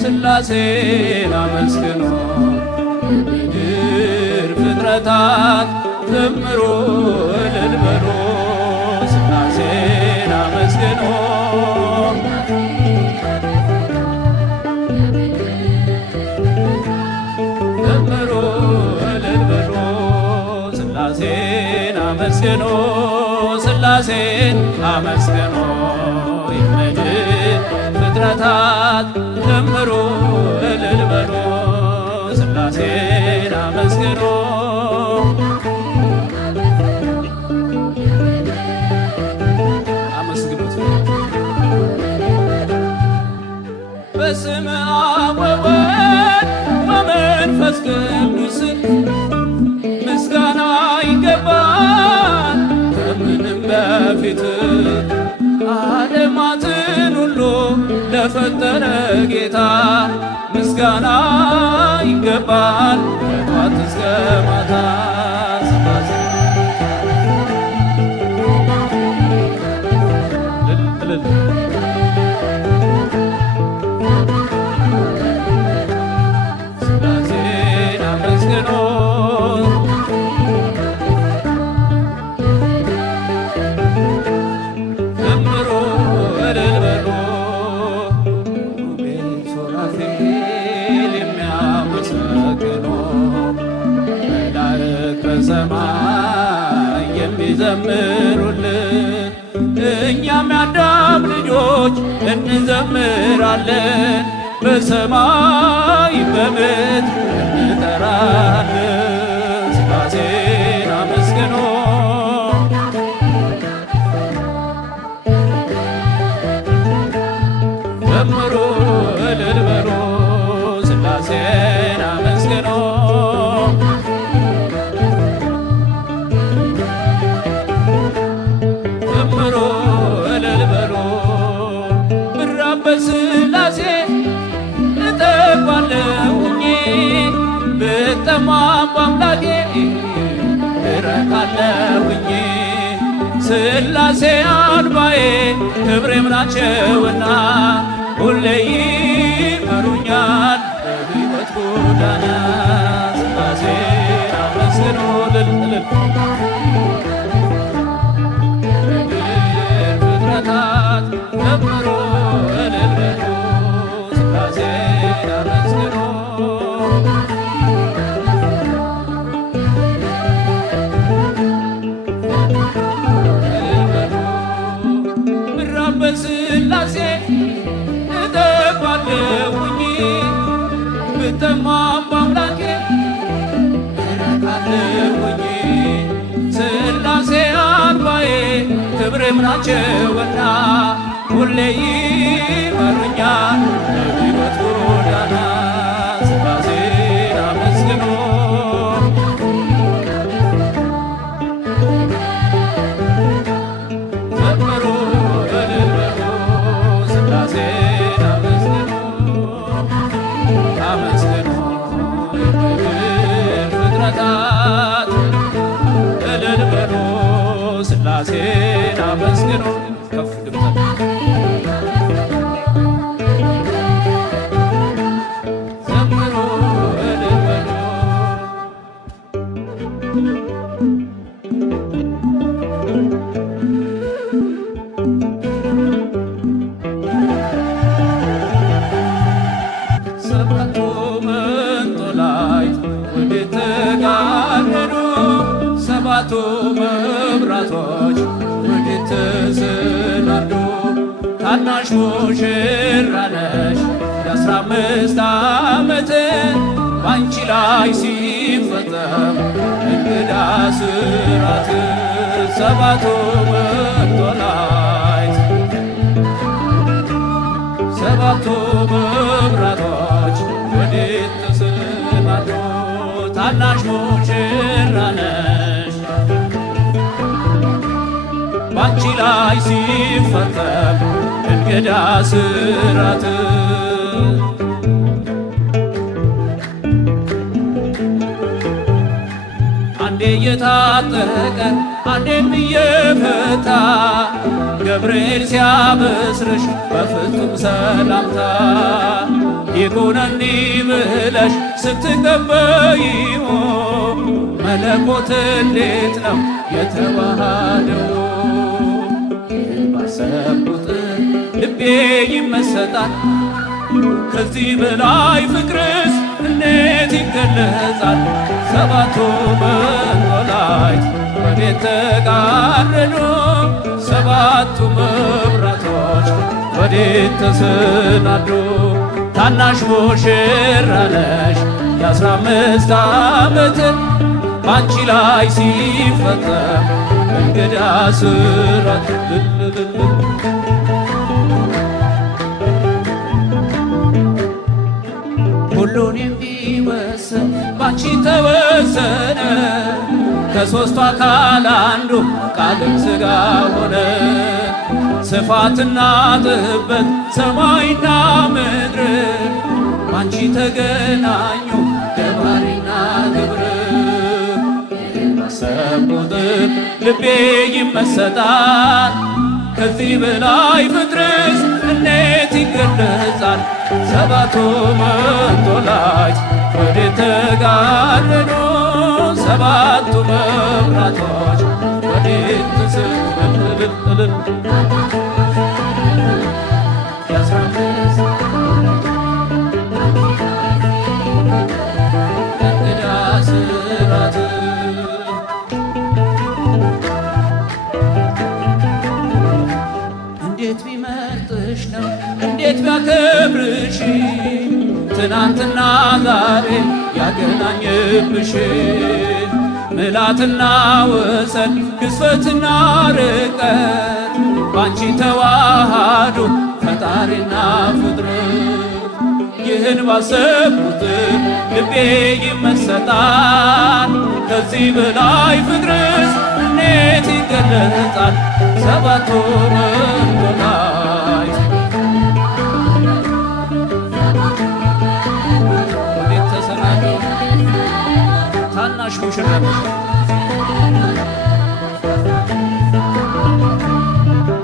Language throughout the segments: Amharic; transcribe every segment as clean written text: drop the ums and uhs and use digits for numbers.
ሥላሴን አመስግኖ የምድር ፍጥረታት ዘምሩ እልል በሉ ሥላሴን አመስግኖ ዘምሩ እልል በሉ ሥላሴን አመስግኖ ሥላሴን አመስግኖ የምድር ፍጥረታት ዘምሩ እልል በሉ ሥላሴን አመስግኖ አመስግኑት። በስመ አብ ወወልድ ወመንፈስ ቅዱስ ምስጋና ይገባል ከምንም በፊት ዓለማትን ሁሉ ለፈጠረ ጌታ ምስጋና ይገባል ከጧት እስከ ማታ። ሥላሴን አመስግኖ ዘምሩ እልል በሉ ሱራፌል የሚያመሰግኑ መላእክት በሰማይ የሚዘምሩልን እኛም የአዳም ልጆች እንዘምራለን በሰማይ በምድር እንጠራለን ሥላሴን አመስግኖ ዘምሩ እልል በሉ ሥላሴን አመስግኖ ዘምሩ እልል በሉ ብራብ በሥላሴ እጠግባለሁኝ ብጠማም በአምላኬ እረካለሁኝ ሥላሴ አልባዬ ክብሬም ናቸውና ሁሌ ይመሩኛል በሕይወት ጎዳና ሥላሴን አመስግኑ እልል እልል የምድር ፍጥረታት ዘምሩ እልል በሉ ሥላሴን አመስግኑ ብራብ በሥላሴ እጠግባለሁኝ ብጠማም በአምላኬ እረካለሁኝ ሥላሴ አልባዬ ክብሬም ናቸውና ሁሌ ይመሩኛል በሕይወት ጎዳና ሥላሴን አመስግኑ ዘምሩ እልል በሉ ሥላሴን አመስግኑ አመስግኑ የምድር ፍጥረታት እልል በሉ ሥላሴን አመስግኑ ከፍ ድምፅ ዘምሩ እልል በሉ ሰባቱ መንጦላዕት ወዴት ተጋረዱ ሰባቱ መብራቶች ወዴት ተሰናዱ ታናሽ ሙሽራ ነሽ የ15 ዓመት ባንቺ ላይ ሲፈጸም እንግዳ ስራት ሰባቱ መንጦላዕት ሰባቱ መብራቶች ወዴት ተሰናዱ ታናሽ ሙሽራ ነሽ ላይ ሲፈጸም እንግዳ ስራት አንዴ እየታጠቀ አንዴም እየፈታ ገብርኤል ሲያበስርሽ በፍጹም ሰላምታ ይኩነኒ ብለሽ ስትቀበይው መለኮት እንዴት ነው የተዋሃደው? ባሰብኩት ልቤ ይመሰጣል። ከዚህ በላይ ፍቅርስ እንዴት ይገለጻል? ሰባቱ መንጦላዕት ወዴት ተጋረዱ? ሰባቱ መብራቶች ወዴት ተሰናዱ? ታናሽ ሙሽራ ነሽ የ15 ዓመት ባንቺ ላይ ሲፈጸም እንግዳ ስራት ሁሉን የሚወስን ባንቺ ተወሰነ። ከሦስቱ አካል አንዱ ቃልም ሥጋ ሆነ። ስፋትና ጥበት ሰማይና ምድር ባንቺ ተገናኙ ገባሪና ግብር። ባሰብኩት ልቤ ይመሰጣል። ከዚህ በላይ ፍቅርስ እንዴት ይገለጻል? ሰባቱ መንጦላዕት ወዴት ተጋረዱ? ሰባቱ መብራቶች ወዴት ተሰናዱ? እንግዳ ስራት እንዴት ቢመርጥሽ ነው እንዴት ቢያከብርሽ ትናንትና ዛሬ ያገናኝብሽ ምልአትና ወሰን ግዝፈትና ርቀት ባንቺ ተዋሃዱ ፈጣሪና ፍጥረት። ይህን ባሰብኩት ልቤ ይመሰጣል። ከዚህ በላይ ፍቅርስ እንዴት ይገለጻል? ሰባቱ መንጦላዕት ወዴት ተሰናዱ? ታናሽ ሙሽራ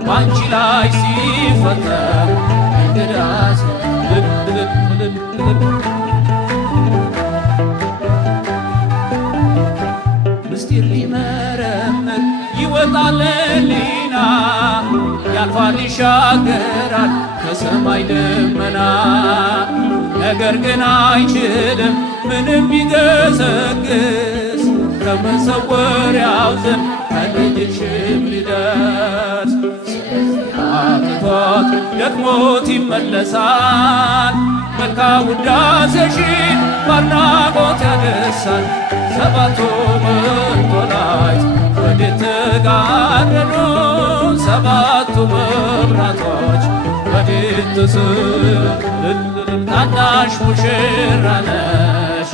ባንቺ ላይ ሲፈጸም እንግዳ ምስጢር ሊመረምር ይወጣል ሕሊና ያልፋል ይሻገራል ከሰማይ ደመና። ነገር ግን አይችልም ምንም ቢገሰግስ ከመሰወሪያው ዘንድ ከልጅሽም ሊደርስ። አጥቶት ደክሞት ይመለሳል መልካ ውዳሴሽን ባድናቆት ያደሳል። ሰባቱ መንጦላዕት ወዴት ተጋረዱ? ሰባቱ መብራቶች ወዴት ተሰናዱ? ታናሽ ሙሽራ ነሽ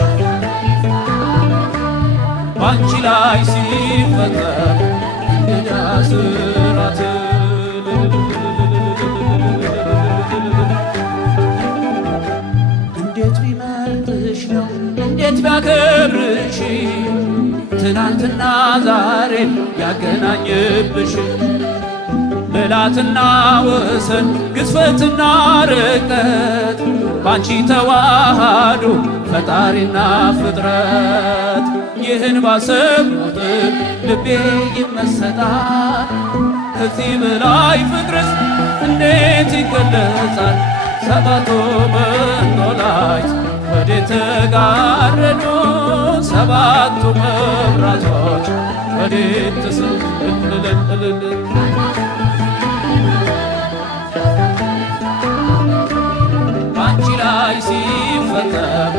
ባንቺ ላይ ሲፈጸም እንግዳ ስራት። እንዴት ቢመርጥሽ ነው እንዴት ቢያከብርሽ ትናንትና ዛሬን ያገናኝብሽ ምልአትና ወሰን ግዝፈትና ርቀት ባንቺ ተዋሃዱ ፈጣሪና ፍጥረት። ይህን ባሰብኩት ልቤ ይመሰጣል። ከዚህ በላይ ፍቅርስ እንዴት ይገለጻል? ሰባቱ መንጦላዕት ወዴት ተጋረዱ? ሰባቱ መብራቶች ወዴት ተሰናዱ? ባንቺ ላይ ሲፈጸም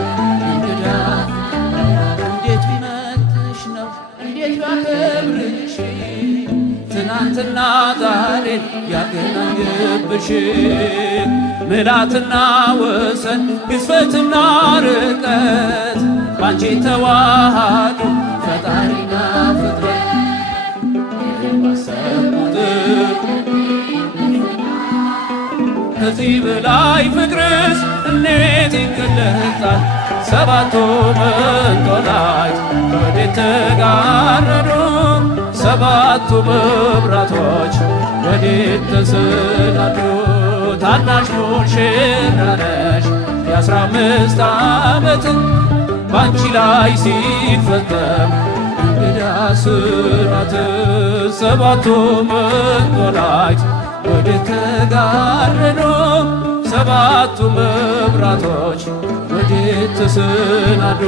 እንግዳ እንዴት ቢመጥሽ ነው እንዴት ቢያከብርሽ ትናንትና ዛሬን ያገናኘብሽ ምልአትና ወሰን ግዝፈትና ርቀት ባንቺ ተዋሃዱ ፈጣሪና ፍጥረት። ባሰብኩት ከዚህ በላይ ፍቅርስ እንዴት ይገለጣል? ሰባቱ መንጦላዕት ወዴት ተጋረዱ? ሰባቱ መብራቶች ወዴት ተሰናዱ? ታናሽ ሙሽራ ነሽ የ15 ዓመት ባንቺ ላይ ሲፈጸም እንግዳ ስራት። ሰባቱ መንጦላዕት ወዴት ተጋረዱ? ሰባቱ መብራቶች ወዴት ተሰናዱ?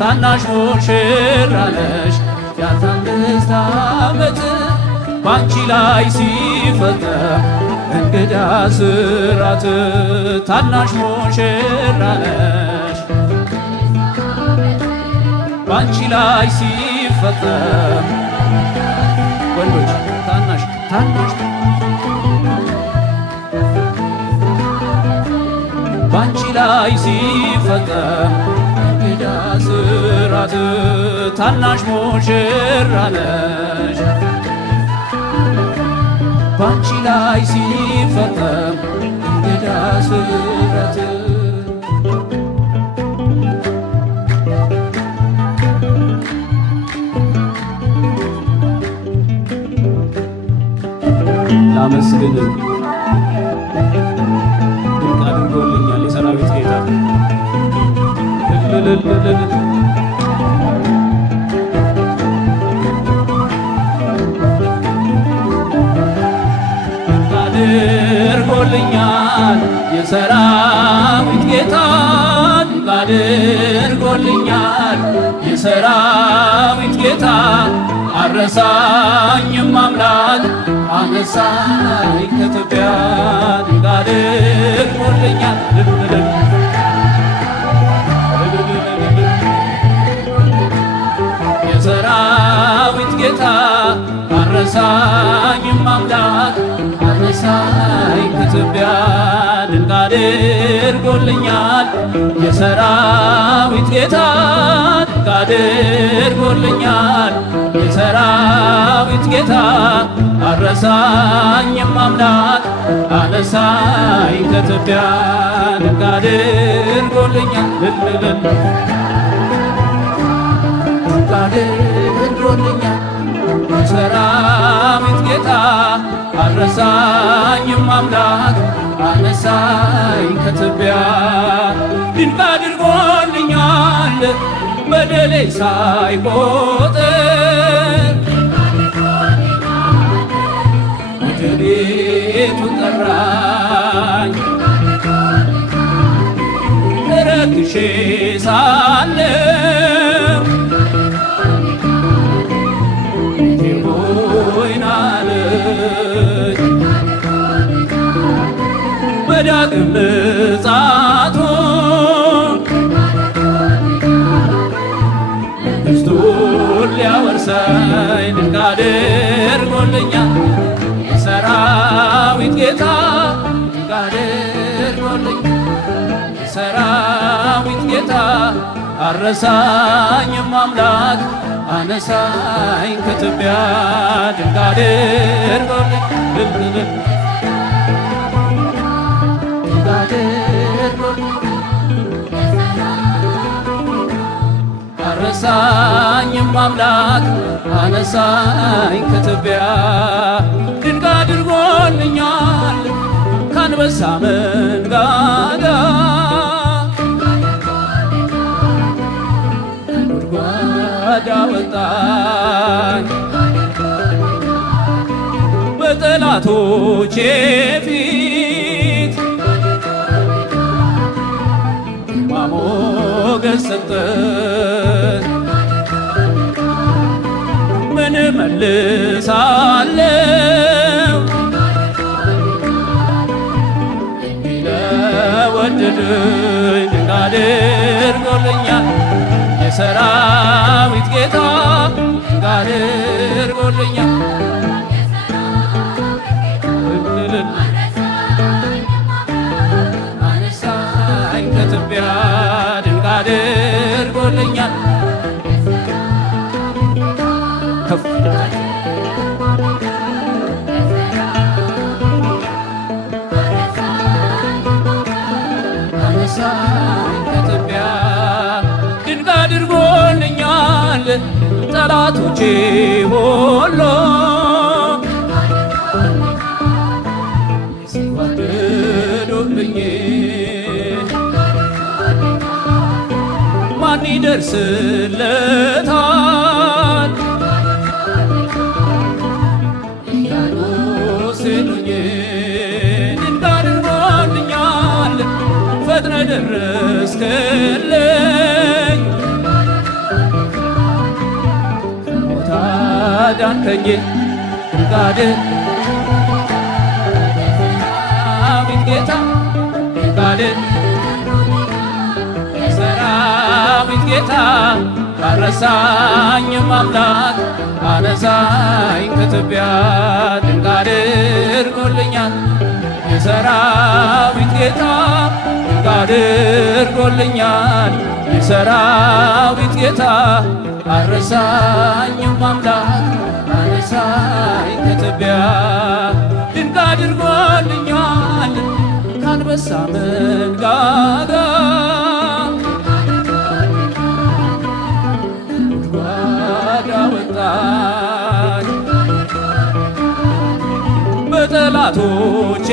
ታናሽ ሙሽራ ነሽ የ15 ዓመት ባንቺ ላይ ሲፈጸም እንግዳ ስራት። ታናሽ ሙሽራ ነሽ ባንቺ ላይ ሲፈጸም ወንዶች ታናሽ ባንቺ ላይ ሲፈጸም እንግዳ ስራት። ታናሽ ሙሽራ ነሽ ባንቺ ላይ ሲፈጸም እንግዳ ስራት። ላመስግን ድንቅ አድርጎልኛል የሰራዊት ጌታ። አድርጎልኛል የሰራዊት ጌታ፣ አድርጎልኛል የሰራዊት ጌታ። አረሳኝም አምላክ አነሳኝ ከትቢያ። አድርጎልኛል የሰራዊት ጌታ። አረሳኝም አምላክ አነሳኝ ከትቢያ። ድንቅ አድርጎልኛል የሰራዊት ጌታ፣ ድንቅ አድርጎልኛል የሰራዊት ጌታ። አረሳኝም አምላክ አነሳኝ ከትቢያ። ድንቅ አድርጎልኛል ድንቅ አድርጎልኛል የሰራዊት ጌታ። አረሳኝም አምላክ አነሳኝ ከትቢያ። ድንቅ አድርጎልኛል በደሌ ሳይቆጥር ወደ ቤቱ ጠራኝ። ረክሼ ሳለሁ በዳግም ምጽአቱ መንግሥቱን ሊያወርሰኝ ድንቅ አድርጎልኛል የሰራዊት ጌታ። ድንቅ አድርጎልኛል የሰራዊት ጌታ። አረሳኝም አምላክ አነሳኝ ከትቢያ። ድንቅ አድርጎልኛል አረሳኝም አምላክ አነሳኝ ከትቢያ። ድንቅ አድርጎልኛል ከአንበሳ መንጋጋ ከጉድጓድ አወጣኝ። በጠላቶቼ ፊት ሞገስ ሰጠን። ምን እመልሳለሁ ለወደደኝ? ድንቅ አድርጎልኛል የሰራዊት ጌታ። ድንቅ አድርጎልኛል አነሳኝ ከትቢያ። ድንቅ አድርጎልኛል ከፍ ጠላቶቼ ሁሉ ሲዋደዱብኝ ማን ይደርስለታል እያሉ ሲሉኝ ድንጋይ አድርጎልኛል ፈጥነ ደረስክልኝ ከሞት አዳንከኝ ድንጋድ ሰራዊት ጌታ ድንጋድ ሰራዊት ጌታ አረሳኝም አምላክ አነሳኝ ከትቢያ ድንቅ አድርጎልኛል የሰራዊት ጌታ ድንቅ አድርጎልኛል የሰራዊት ጌታ አረሳኝም አምላክ አነሳኝ ከትቢያ ድንቅ አድርጎልኛል ከአንበሳ መንጋጋ ወጣኝ በጠላቶቼ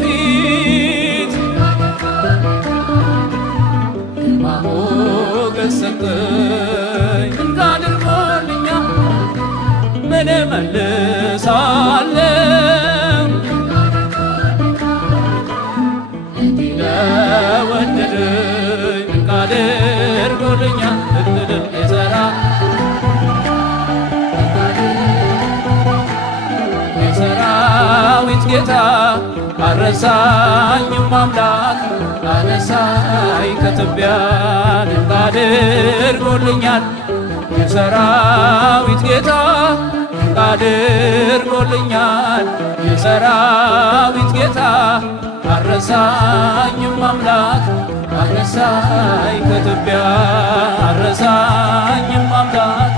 ፊት ግርማ ሞገስ ሰጠኝ ድንቅ አድርጎልኛል ምን እመልሳለሁ እንዲህ ለወደደኝ ድንቅ አድርጎልኛል እልል የዘራ የሰራዊት ጌታ አረሳኝም አምላክ አነሳኝ ከትቢያ ድንቅ አድርጎልኛል የሰራዊት ጌታ ድንቅ አድርጎልኛል የሰራዊት ጌታ አረሳኝም አምላክ አነሳኝ ከትቢያ አረሳኝም አምላክ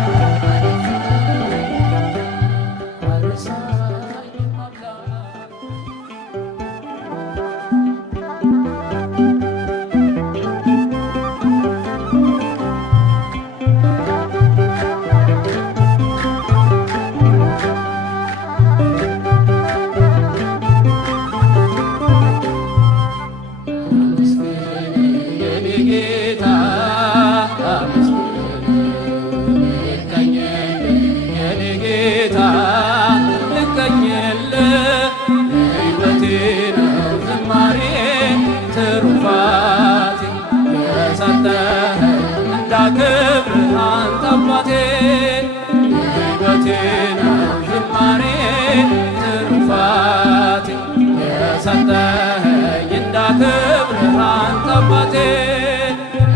እንዳከብር አንተ አባቴ ሕይወቴ ነው ዝማሬ ትሩፋቴ የሰጠኸኝ እንዳከብር አንተ አባቴ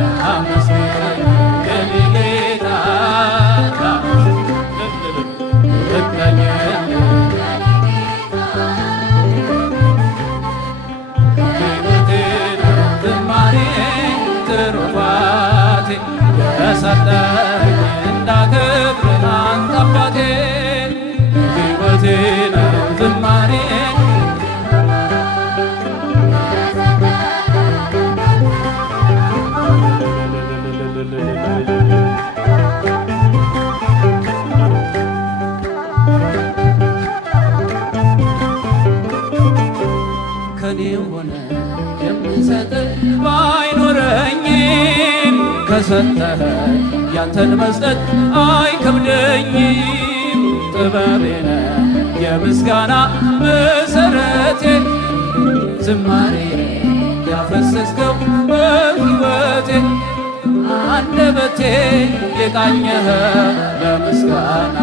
ላመስግን የኔ ጌታ ሕይወቴ ነው ዝማሬ ትሩፋቴ የሰጠኸኝ እንዳከብር አንተ አባቴ ሕይወቴ ነው ዝማሬ ከኔ ሆነ የምሰጥ ባይኖረኝም ከሰጠኸኝ ያንተን መስጠት አይከብደኝም ጥበቤ ነህ የምስጋና መሠረቴ ዝማሬ ያፈሰስከው በሕይወቴ አንደበቴ የቃኘህ ለምስጋና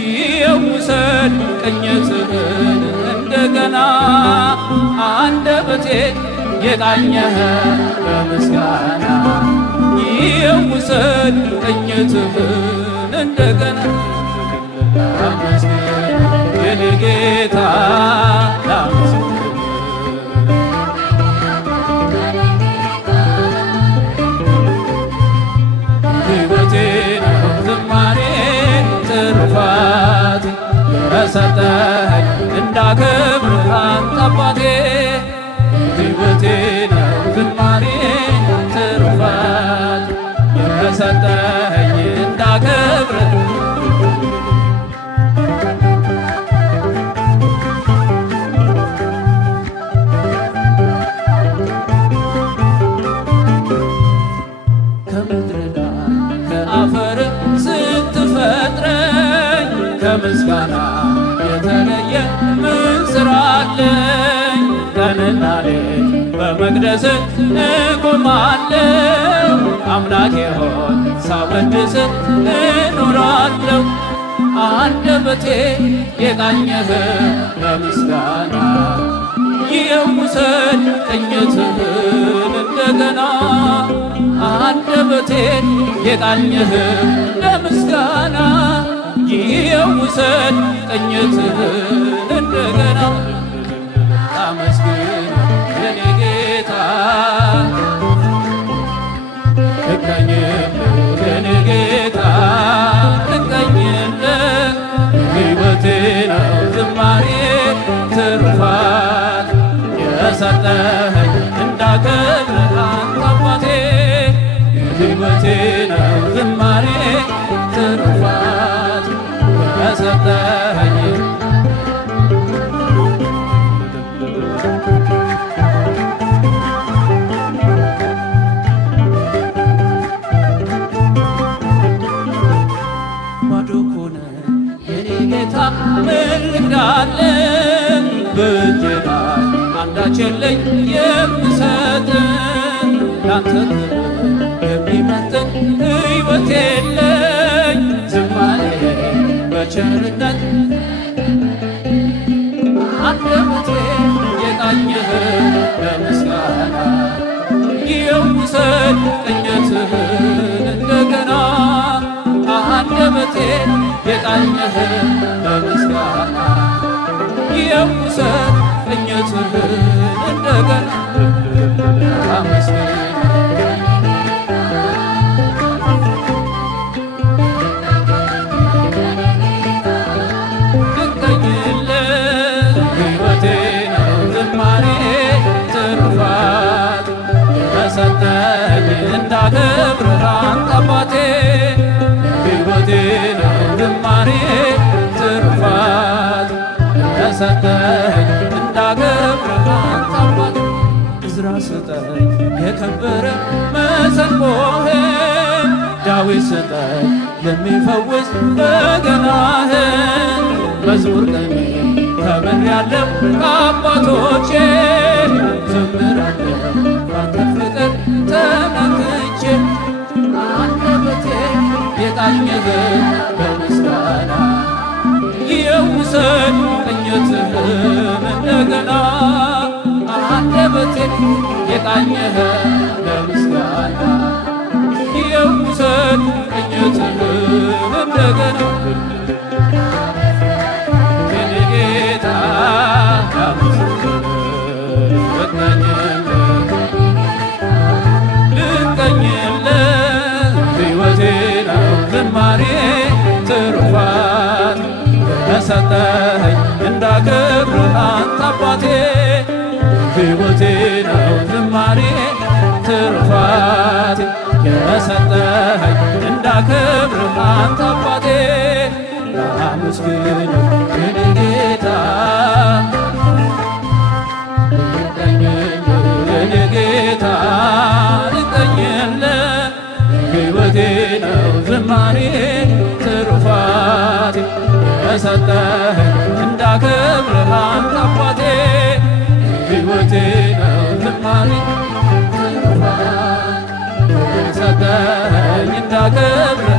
ይውሰድ ቅኝትህን እንደገና አንደበቴ የቃኘህ ለምስጋና ይውሰድ ቅኝትህን እንደገና ላመስግን የኔ ጌታ ላመስግን ሕይወቴ ነው ዝማሬ ትሩፋቴ የሰጠኸኝ እንዳከብር አንተ አባቴ ሕይወቴ ነው ዝማሬ ትሩፋቴ የሰጠኸኝ እንዳከብር ከምስጋና የተለየ ምን ሥራ አለኝ? ቀንና ሌት በመቅደስ እቆማለሁ። አምላኬ ሆይ ሳወድስ እኖራለሁ። አንደበቴ የቃኘህ በምስጋና ይውሰድ ቅኝትህን እንደገና። አንደበቴን የቃኘህ ለምስጋና ይውሰድ ቅኝትህን እንደገና። አመስግን የኔ ጌታ ልቀኝልህ የኔ ጌታ ልቀኝልህ። ሕይወቴ ነው ዝማሬ ትሩፋት የሰጠኸኝ እንዳከብርህ አንተ አባቴ። ሕይወቴ ነው ዝማሬ ትሩፋት የሰጠኸኝ ምን ልክዳለን? በእጄ ላይ አንዳች የለኝ የምሰጥን ላንተ ክብር የሚመጥን ሕይወት የለኝ። ዝማሬ በቸርነት አንደበቴ የቃኘህ በምስጋና ይውሰድ ቅኝትህን እንደገና። አንደበቴ የቃኘህ በምስጋና ይውሰድ ቅኝትህን እንደገና። አመስግን ልቀኝልህ። ሕይወቴ ነው ዝማሬ ትሩፋት የሰጠኝ እንዳከብርህ አንተ አባቴ። ሕይወቴ ነው ዝማሬ ትሩፋት የሰጠኝ እንዳከብርህ አንተ አባቴ። ዕዝራ ስጠኝ የከበረ መሰንቆህን፣ ዳዊት ስጠኝ የሚፈውስ በገናህን። መዝሙር ቅኔ ተምሬአለሁ ከአባቶቼ፣ ዘምራለሁ ባንተ ፍቅር ተመክቼ። አንደበቴ የቃኘህ በምስጋና ይውሰድ ቅኝትህን እንደገና። አንደበቴ የቃኘህ በምስጋና ይውሰድ ቅኝትህን እንደገና። የኔ ጌታ ልቀኝልህ። ሕይወቴ ነው ዝማሬ ትሩፋት የሰጠኸኝ እንዳከብርህ አንተ አባቴ። ሕይወቴ ነው ዝማሬ ትሩፋት የሰጠኸኝ እንዳከብርህ አንተ አባቴ። ላመስግን የኔ ጌታ የኔ ጌታ ልቀኝልህ። ሕይወቴ ነው ዝማሬ ትሩፋት የሰጠኸኝ እንዳከብርህ አንተ አባቴ። ሕይወቴ ነው ዝማሬ ትሩፋት የሰጠኸኝ እንዳከብርህ